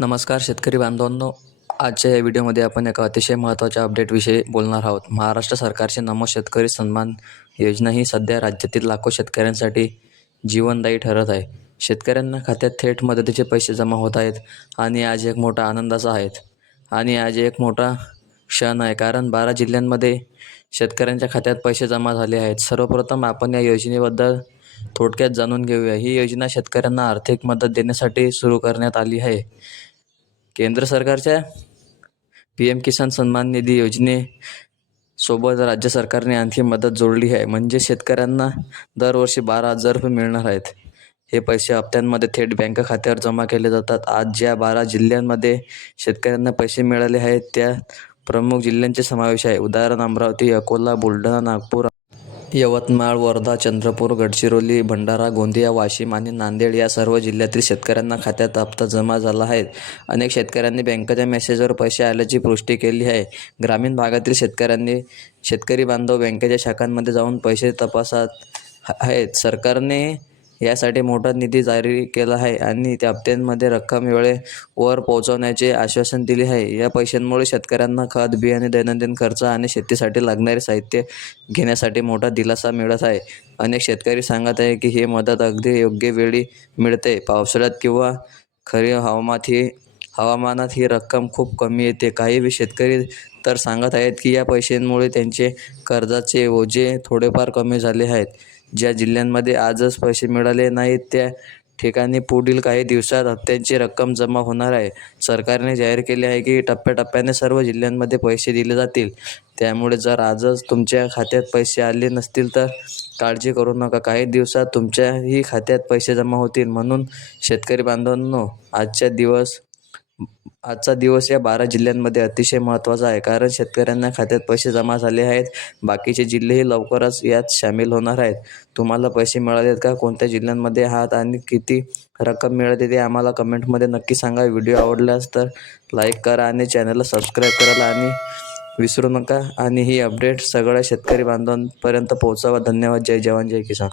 नमस्कार शेतकरी बांधवांनो. आजच्या या व्हिडिओमध्ये आपण एका अतिशय महत्त्वाच्या अपडेटविषयी बोलणार आहोत. महाराष्ट्र सरकारची नमो शेतकरी सन्मान योजना ही सध्या राज्यातील लाखो शेतकऱ्यांसाठी जीवनदायी ठरत आहे. शेतकऱ्यांना खात्यात थेट मदतीचे पैसे जमा होत आहेत आणि आज एक मोठा आनंदाचा आहेत. आणि आज एक मोठा क्षण आहे कारण बारा जिल्ह्यांमध्ये शेतकऱ्यांच्या खात्यात पैसे जमा झाले आहेत. सर्वप्रथम आपण या योजनेबद्दल थोडक्यात जाणून घेऊया. ही योजना शेतकऱ्यांना आर्थिक मदत देण्यासाठी सुरू करण्यात आली आहे. केंद्र सरकारच्या पी एम किसान सन्मान निधी योजनेसोबत राज्य सरकारने आणखी मदत जोडली आहे. म्हणजे शेतकऱ्यांना दरवर्षी बारा हजार रुपये मिळणार आहेत. हे पैसे हप्त्यांमध्ये थेट बँक खात्यावर जमा केले जातात. आज ज्या बारा जिल्ह्यांमध्ये शेतकऱ्यांना पैसे मिळाले आहेत त्या प्रमुख जिल्ह्यांचे समावेश आहे. उदाहरण अमरावती अकोला बुलढाणा नागपूर यवतमाळ वर्धा चंद्रपूर गडचिरोली भंडारा गोंदिया वाशिम आणि नांदेड या सर्व जिल्ह्यातील शेतकऱ्यांना खात्यात हप्ता जमा झाला आहे. अनेक शेतकऱ्यांनी बँकेच्या मेसेजवर पैसे आल्याची पुष्टी केली आहे. ग्रामीण भागातील शेतकऱ्यांनी शेतकरी बांधव बँकेच्या शाखांमध्ये जाऊन पैसे तपासत आहेत. सरकारने यासाठी मोठा निधी जारी केला आहे आणि त्या हप्त्यांमध्ये रक्कम वेळेवर पोहोचवण्याचे आश्वासन दिले आहे. या पैशांमुळे शेतकऱ्यांना खत बियाणे दैनंदिन खर्च आणि शेतीसाठी लागणारे साहित्य घेण्यासाठी मोठा दिलासा मिळत आहे. अनेक शेतकरी सांगत आहे की ही मदत अगदी योग्य वेळी मिळते. पावसाळ्यात किंवा खरी हवामात ही हवामानात ही रक्कम खूप कमी येते. काही शेतकरी तर सांगत आहेत की या पैशांमुळे त्यांचे कर्जाचे ओझे थोडेफार कमी झाले आहेत. ज्या जिल्ह्यांमध्ये आजच पैसे मिळाले नाहीत त्या ठिकाणी पुढील काही दिवसात हप्त्यांची रक्कम जमा होणार आहे. सरकारने जाहीर केले आहे की टप्प्याटप्प्याने सर्व जिल्ह्यांमध्ये पैसे दिले जातील. त्यामुळे जर आजच तुमच्या खात्यात पैसे आले नसतील तर काळजी करू नका. काही दिवसात तुमच्याही खात्यात पैसे जमा होतील. म्हणून शेतकरी बांधवांनो आजच्या दिवस आजचा दिवस या बारा जिल्ह्यांमध्ये अतिशय महत्त्वाचा आहे. कारण शेतकऱ्यांना खात्यात पैसे जमा झाले आहेत. बाकीचे जिल्हेही लवकरच यात सामील होणार आहेत. तुम्हाला पैसे मिळालेत का? कोणत्या जिल्ह्यांमध्ये आहात आणि किती रक्कम मिळते ते आम्हाला कमेंटमध्ये नक्की सांगा. व्हिडिओ आवडल्यास तर लाईक करा आणि चॅनलला सबस्क्राईब करायला आणि विसरू नका. आणि ही अपडेट सगळ्या शेतकरी बांधवांपर्यंत पोहोचावा. धन्यवाद. जय जवान. जय किसान.